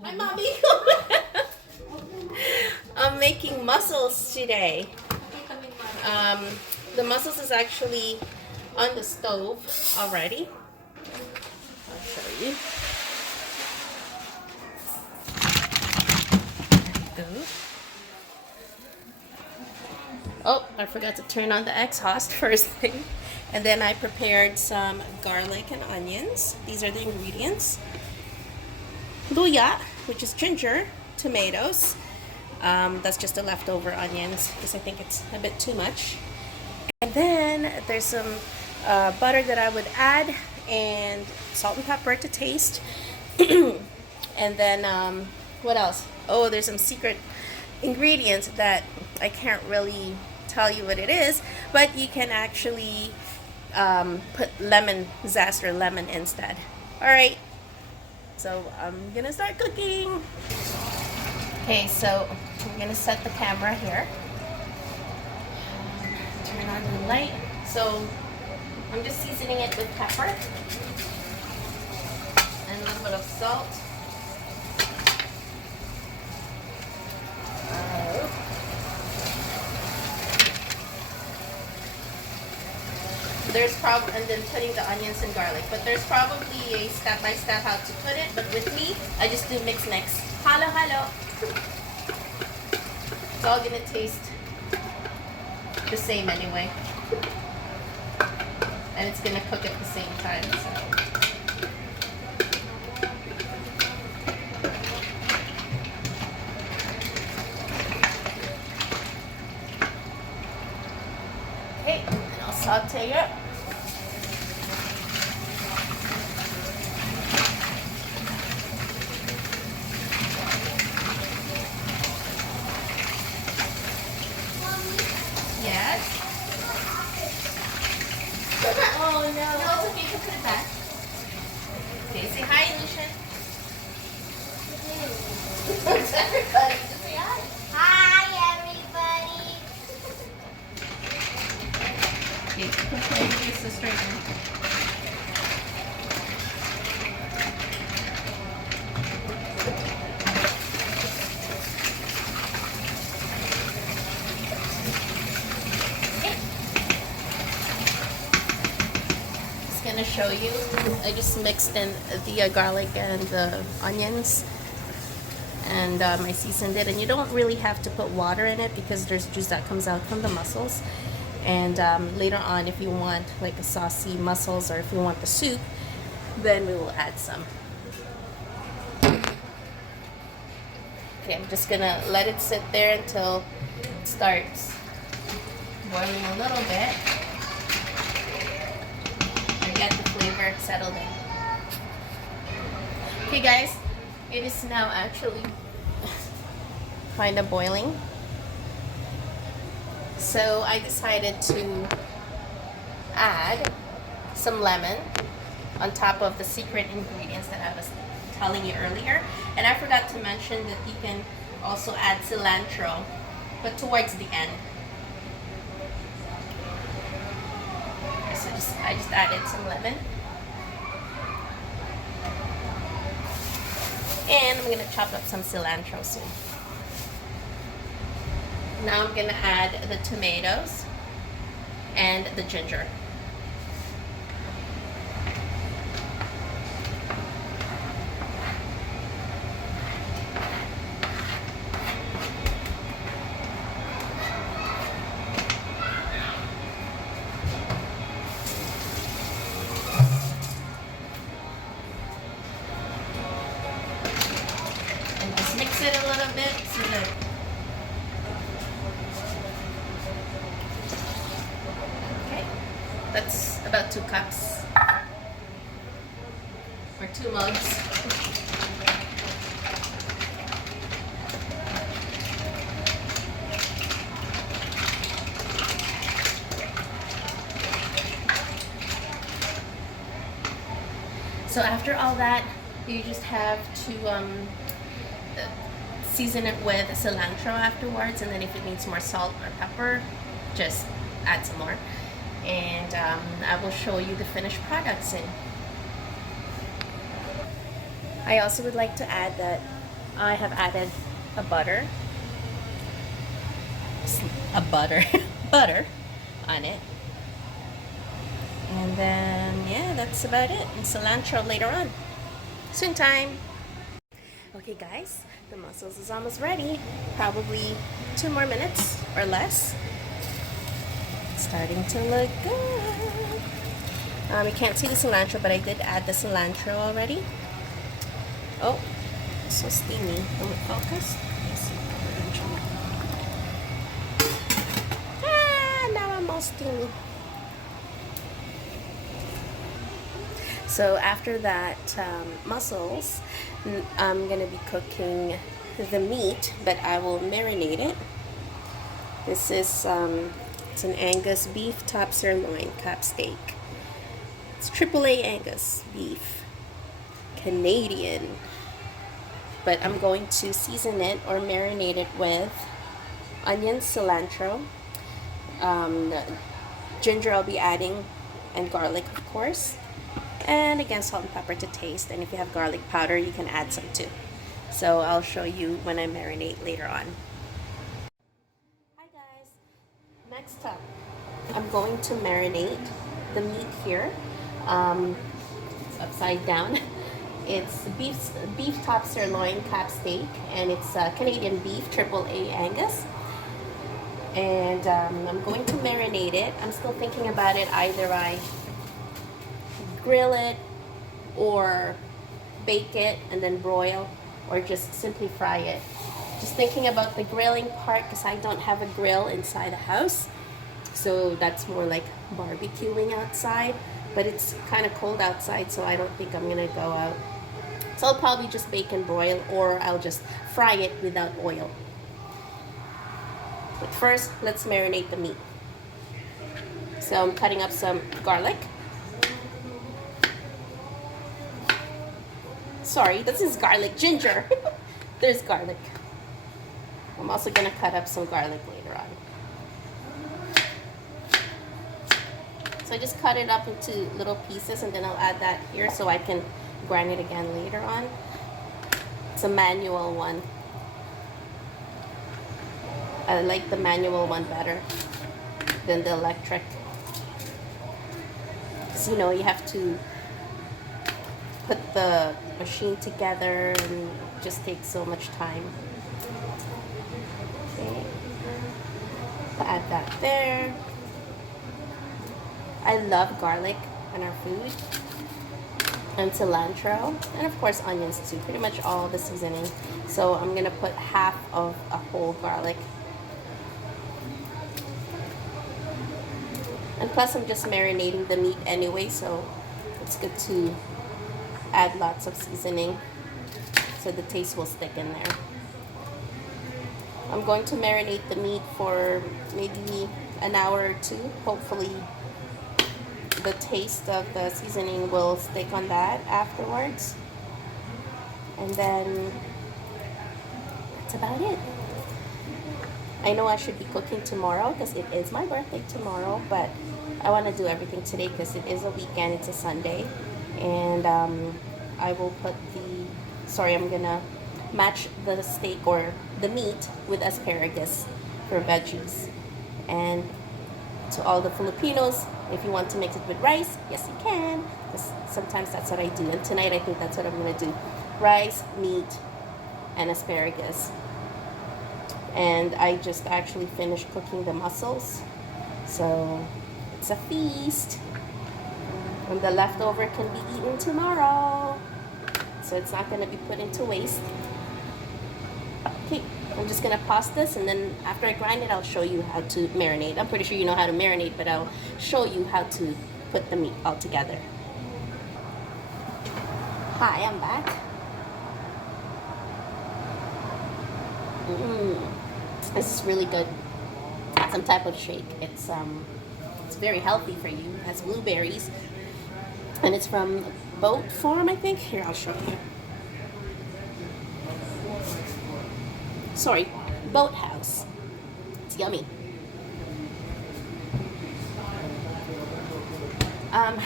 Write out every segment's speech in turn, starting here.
Hi, Mommy. I'm making mussels today. Um, the mussels is actually on the stove already. I'll show you. There we go. Oh, I forgot to turn on the exhaust first thing. And then I prepared some garlic and onions. These are the ingredients. Luya, which is ginger, tomatoes. That's just the leftover onions because I think it's a bit too much. And then there's some butter that I would add and salt and pepper to taste. And then what else? Oh, there's some secret ingredients that I can't really tell you what it is, but you can actually put lemon zest or lemon instead. All right, so I'm gonna start cooking. Okay, so I'm gonna set the camera here. Turn on the light. So I'm just seasoning it with pepper and a little bit of salt. There's probably, and then putting the onions and garlic, but there's probably a step-by-step how to put it, but with me, I just do mix. Halo, halo. It's all gonna taste the same anyway. And it's gonna cook at the same time, so. Okay, and I'll saute it. Yes. Oh no. No, it's okay. You can put it back. Okay, say hi, Lucian. What's everybody? Just say hi. Hi, everybody. Okay, put your face straight in. Gonna show you. I just mixed in the garlic and the onions, and I seasoned it. And you don't really have to put water in it because there's juice that comes out from the mussels. And later on, if you want like a saucy mussels or if you want the soup, then we will add some. Okay, I'm just gonna let it sit there until it starts boiling a little bit. Get the flavor settled in. Okay guys, it is now actually kind of boiling. So I decided to add some lemon on top of the secret ingredients that I was telling you earlier. And I forgot to mention that you can also add cilantro, but towards the end. So I just added some lemon. And I'm going to chop up some cilantro soon. Now I'm going to add the tomatoes and the ginger. Mix it a little bit so that okay, that's about 2 cups or 2 mugs. So after all that, you just have to season it with cilantro afterwards, and then if it needs more salt or pepper, just add some more. And I will show you the finished product soon. I also would like to add that I have added a butter, butter on it. And then, yeah, that's about it. And cilantro later on. Soon time. Okay guys, the mussels is almost ready. Probably 2 more minutes or less. It's starting to look good. You can't see the cilantro, but I did add the cilantro already. Oh, it's so steamy. Will it focus? Ah, now I'm all steamy. So after that mussels, I'm going to be cooking the meat, but I will marinate it. This is it's an Angus beef top sirloin cap steak. It's AAA Angus beef, Canadian. But I'm going to season it or marinate it with onions, cilantro, ginger I'll be adding, and garlic of course. And again, salt and pepper to taste. And if you have garlic powder, you can add some too. So I'll show you when I marinate later on. Hi guys. Next up, I'm going to marinate the meat here. Upside down. It's beef top sirloin cap steak, and it's Canadian beef AAA Angus. And I'm going to marinate it. I'm still thinking about it. Either I grill it or bake it and then broil, or just simply fry it. Just thinking about the grilling part because I don't have a grill inside the house, so that's more like barbecuing outside, but it's kind of cold outside, so I don't think I'm gonna go out. So I'll probably just bake and broil, or I'll just fry it without oil. But first, let's marinate the meat. So I'm cutting up some garlic. Sorry, this is garlic, ginger. There's garlic. I'm also gonna cut up some garlic later on. So I just cut it up into little pieces, and then I'll add that here so I can grind it again later on. It's a manual one. I like the manual one better than the electric. So, you know, you have to put the machine together and it just takes so much time. Okay. I'll add that there. I love garlic on our food, and cilantro, and of course onions too, pretty much all the seasoning. So I'm gonna put half of a whole garlic. And plus I'm just marinating the meat anyway, so it's good to add lots of seasoning so the taste will stick in there. I'm going to marinate the meat for maybe an hour or two. Hopefully the taste of the seasoning will stick on that afterwards. And then that's about it. I know I should be cooking tomorrow because it is my birthday tomorrow, but I want to do everything today because it is a weekend, it's a Sunday. And I will put I'm gonna match the steak or the meat with asparagus for veggies. And to all the Filipinos, if you want to mix it with rice, yes you can, because sometimes that's what I do. And tonight I think that's what I'm gonna do. Rice, meat, and asparagus. And I just actually finished cooking the mussels, so it's a feast. And the leftover can be eaten tomorrow, so it's not going to be put into waste. Okay, I'm just going to pause this, and then after I grind it, I'll show you how to marinate. I'm pretty sure you know how to marinate, but I'll show you how to put the meat all together. Hi, I'm back. This is really good. Some type of shake. It's very healthy for you. It has blueberries, and it's from Boat Farm, I think. Here, I'll show you. Sorry, Boat House. It's yummy.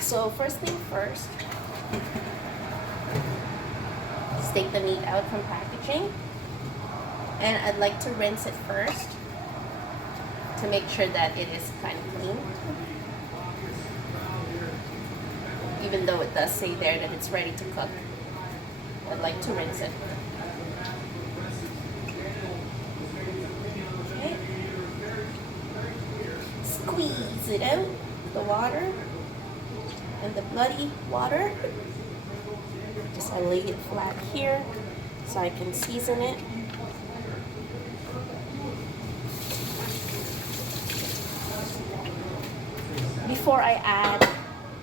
So first thing first, just take the meat out from packaging. packaging. And I'd like to rinse it first to make sure that it is kind of clean. Even though it does say there that it's ready to cook, I'd like to rinse it. Okay. Squeeze it out, the water and the bloody water. I laid it flat here so I can season it. Before I add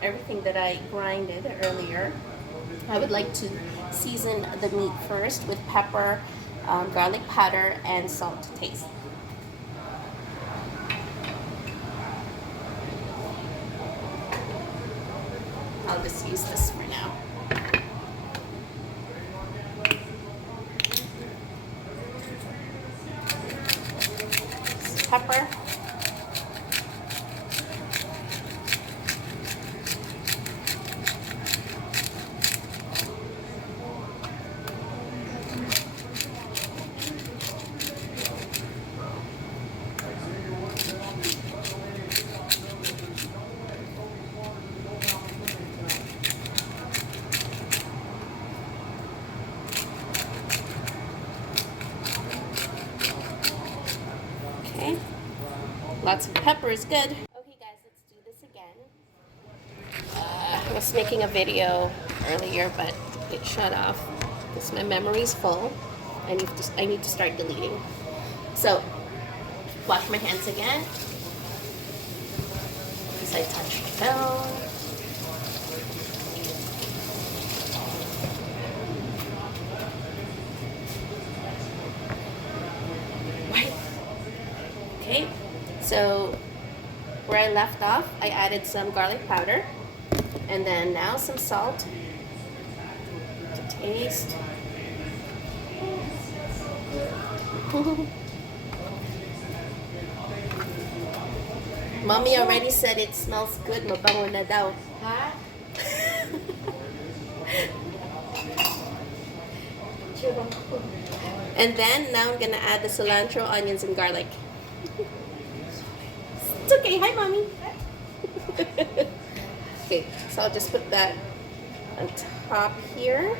everything that I grinded earlier, I would like to season the meat first with pepper, garlic powder, and salt to taste. I'll just use this for now. Pepper. Okay, lots of pepper is good. Okay guys, let's do this again. I was making a video earlier, but it shut off because my memory's full. I need to start deleting. So, wash my hands again. As I touch the phone. Okay, so where I left off, I added some garlic powder, and then now some salt to taste. Mommy already said it smells good, mabango na daw. Huh? And then now I'm gonna add the cilantro, onions, and garlic. It's okay. Hi, Mommy. Okay, so I'll just put that on top here.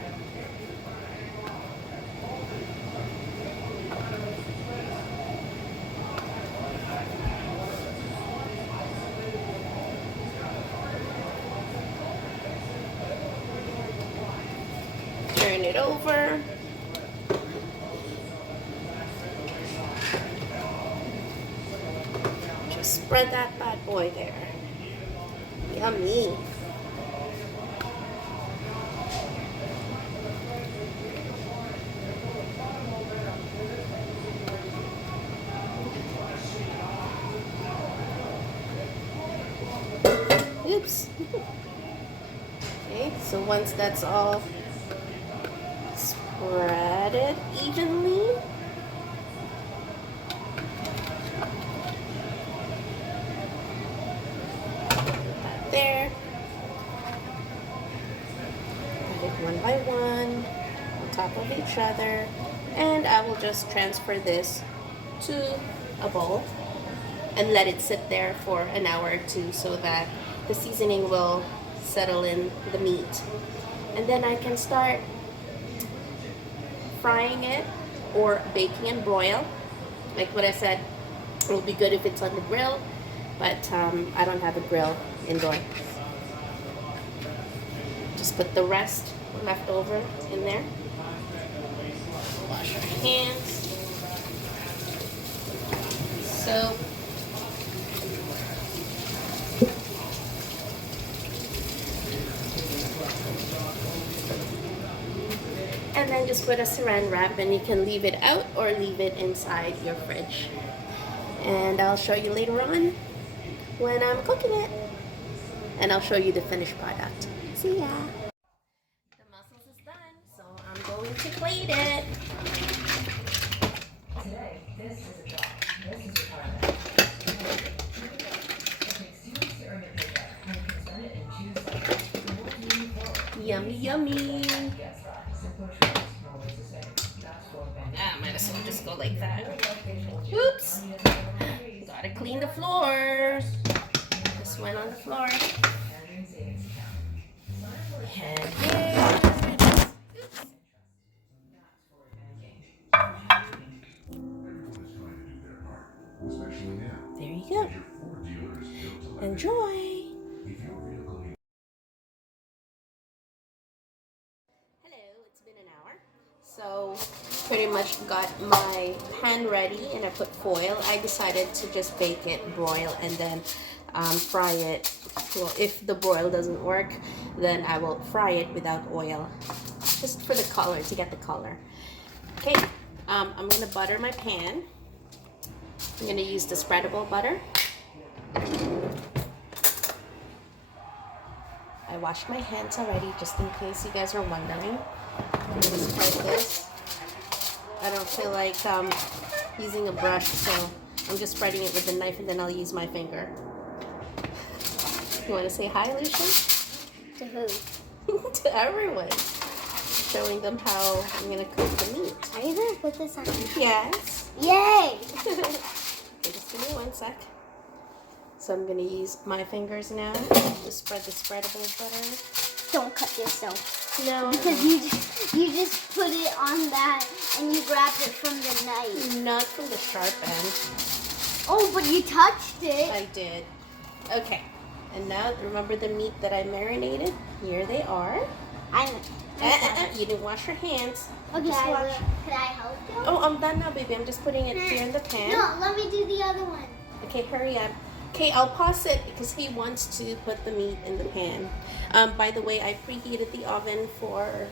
Turn it over. Just spread that bad boy there. Yummy. Oops. Okay, so once that's all spread it evenly. Put that there. Put it one by one on top of each other. And I will just transfer this to a bowl and let it sit there for an hour or two so that the seasoning will settle in the meat. And then I can start frying it or baking and broil. Like what I said, it will be good if it's on the grill, but I don't have a grill indoor. Just put the rest left over in there. Wash our hands. Soap. And then just put a saran wrap, and you can leave it out or leave it inside your fridge. And I'll show you later on when I'm cooking it. And I'll show you the finished product. See ya. The mussels is done, so I'm going to plate it. Today, this is a job. This is retirement. It takes 2 weeks to earn your paycheck, and you can spend it in 2 seconds. The world's moving forward. Yummy, yummy. Guess that. Simpler choice, always the same. That's I might as well just go like that. Oops. Gotta clean the floors. This went on the floor. And here. There you go. Enjoy. Hello, it's been an hour. So pretty much got my pan ready and I put foil. I decided to just bake it, broil, and then fry it. Well, if the broil doesn't work, then I will fry it without oil, just for the color, to get the color. Okay, I'm gonna butter my pan. I'm gonna use the spreadable butter. I washed my hands already, just in case you guys are wondering. I'm gonna spread this. I don't feel like using a brush, so I'm just spreading it with a knife, and then I'll use my finger. You want to say hi, Lucia? To who? To everyone. Showing them how I'm gonna cook the meat. Are you gonna put this on? Yes. Yay! Okay, just give me 1 sec. So I'm gonna use my fingers now to spread the spreadable butter. Don't cut yourself. No. Because you just put it on that and you grabbed it from the knife. Not from the sharp end. Oh, but you touched it. I did. Okay. And now remember the meat that I marinated? Here they are. You didn't wash your hands. Okay, Just wash. Could I help you? Oh, I'm done now, baby. I'm just putting it here in the pan. No, let me do the other one. Okay, hurry up. Okay, I'll pause it because he wants to put the meat in the pan. By the way, I preheated the oven for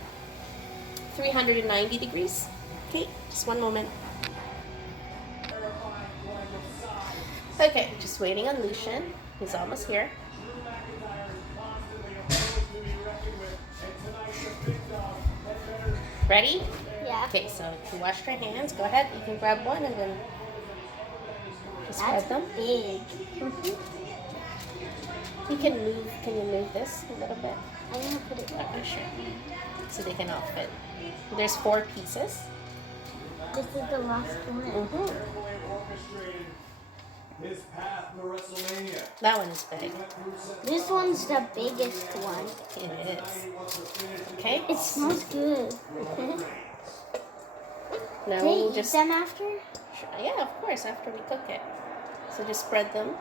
390 degrees. Okay, just 1 moment. Okay, just waiting on Lucian. He's almost here. Ready? Yeah. Okay, so if you washed your hands, go ahead. You can grab one and then just That's spread them. big. You can move. Can you move this a little bit? I'm gonna put it Oh, sure. So they can all fit. There's 4 pieces. This is the last one. His path to WrestleMania. That one is big. This one's the biggest one. It is. Okay. It smells good. Now Can I we'll eat just. them after? Yeah, of course. After we cook it, so just spread them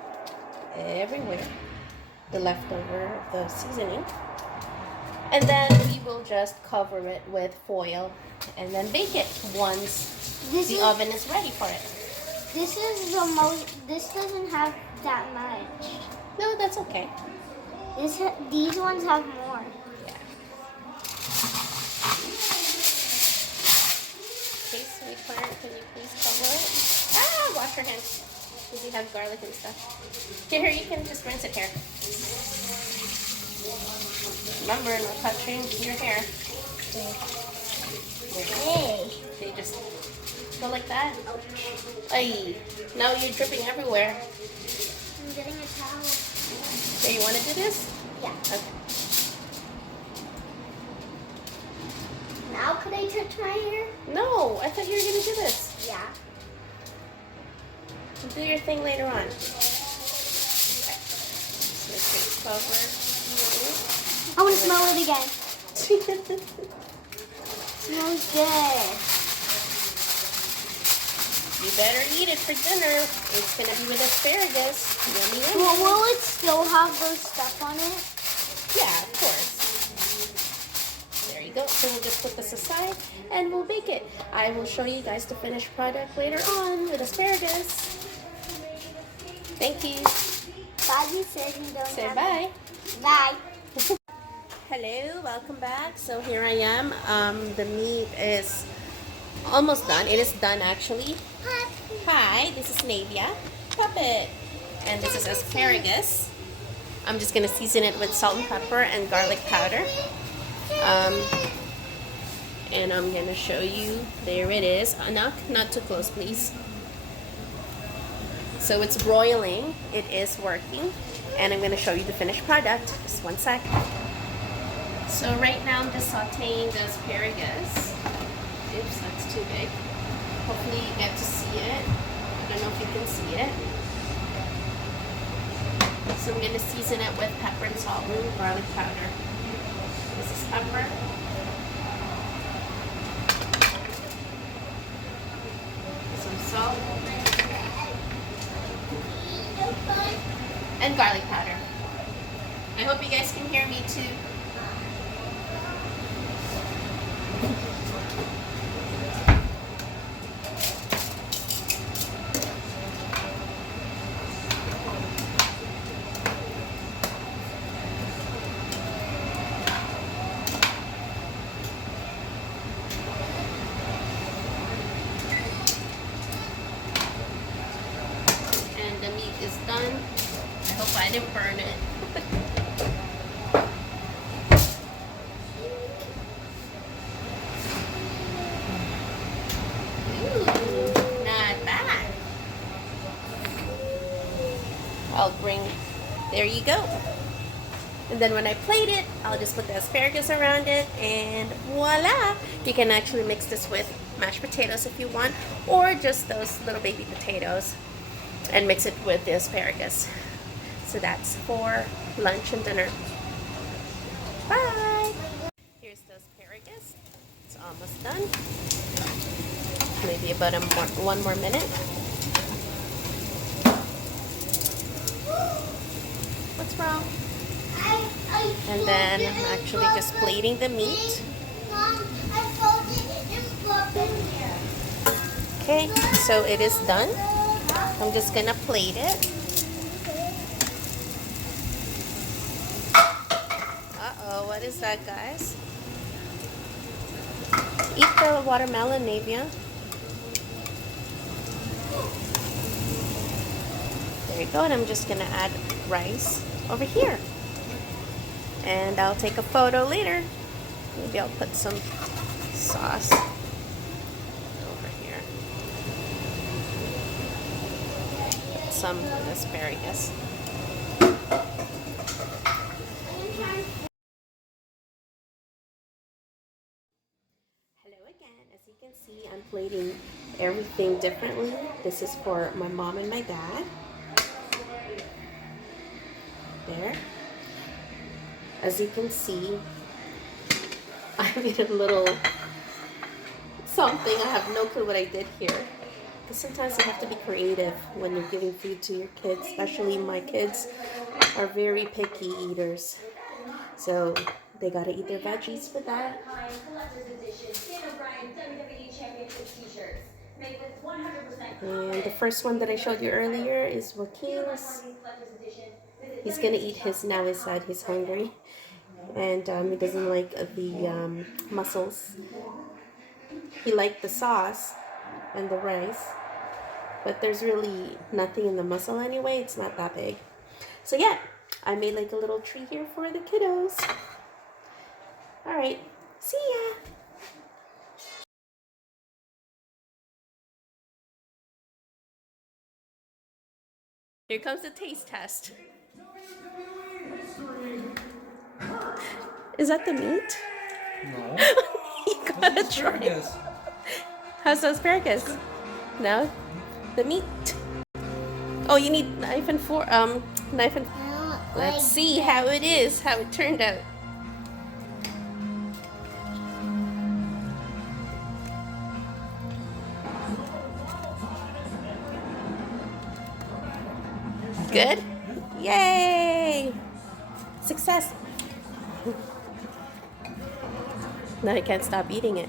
everywhere. The leftover of the seasoning, and then we will just cover it with foil, and then bake it once the oven is ready for it. This is the most. This doesn't have that much. No, that's okay. These ones have more. Yeah. Okay, sweetheart, can you please cover it? Ah, wash your hands. Because you have garlic and stuff. Here, you can just rinse it here. Remember, no touching your hair. Hey. Okay, just go like that. Ay, now you're dripping everywhere. I'm getting a towel. Okay, you want to do this? Yeah. Okay. Now could I touch my hair? No, I thought you were going to do this. Yeah. Do your thing later on. Okay. So make sure it's covered. I want to smell it again. Smells good. You better eat it for dinner. It's going to be with asparagus. Yummy, yummy. Well, will it still have those stuff on it? Yeah, of course. There you go. So we'll just put this aside and we'll bake it. I will show you guys the finished product later on with asparagus. Thank you. Bobby said you don't Say have bye. Bye. Hello, welcome back. So here I am. The meat is almost done. It is done actually. Hi, this is Navia. Puppet. And this is asparagus. I'm just gonna season it with salt and pepper and garlic powder. And I'm gonna show you. There it is. Not too close, please. So it's broiling. It is working. And I'm gonna show you the finished product. Just 1 sec. So right now I'm just sauteing the asparagus. Oops, that's too big. Hopefully you get to see it. I don't know if you can see it. So I'm going to season it with pepper and salt and garlic powder. This is pepper. Some salt. And garlic powder. I hope you guys can hear me too. And the meat is done. I hope I didn't burn it. Ooh, not bad. There you go. And then when I plate it, I'll just put the asparagus around it and voila! You can actually mix this with mashed potatoes if you want, or just those little baby potatoes and mix it with the asparagus. So that's for lunch and dinner. Bye! Here's the asparagus. It's almost done. Maybe about one more minute. What's wrong? And then I'm actually just plating the meat. Okay, so it is done. I'm just gonna plate it. Uh-oh, what is that, guys? Eat the watermelon, Navia. There you go, and I'm just gonna add rice over here. And I'll take a photo later. Maybe I'll put some sauce over here. Put some asparagus. Hello again. As you can see, I'm plating everything differently. This is for my mom and my dad. There. As you can see, I made a little something. I have no clue what I did here. Because sometimes you have to be creative when you're giving food to your kids, especially my kids are very picky eaters. So they gotta eat their veggies for that. And the first one that I showed you earlier is Joaquin's. He's gonna eat his now. He's sad. He's hungry, and he doesn't like the mussels. He liked the sauce and the rice, but there's really nothing in the mussel anyway. It's not that big. So yeah, I made like a little tree here for the kiddos. All right, see ya. Here comes the taste test. Is that the meat? No. You gotta try it. How's the asparagus? No? The meat? Oh, you need knife and fork. Knife and. Let's see how it is. How it turned out. Good? Yay! Success! Now I can't stop eating it.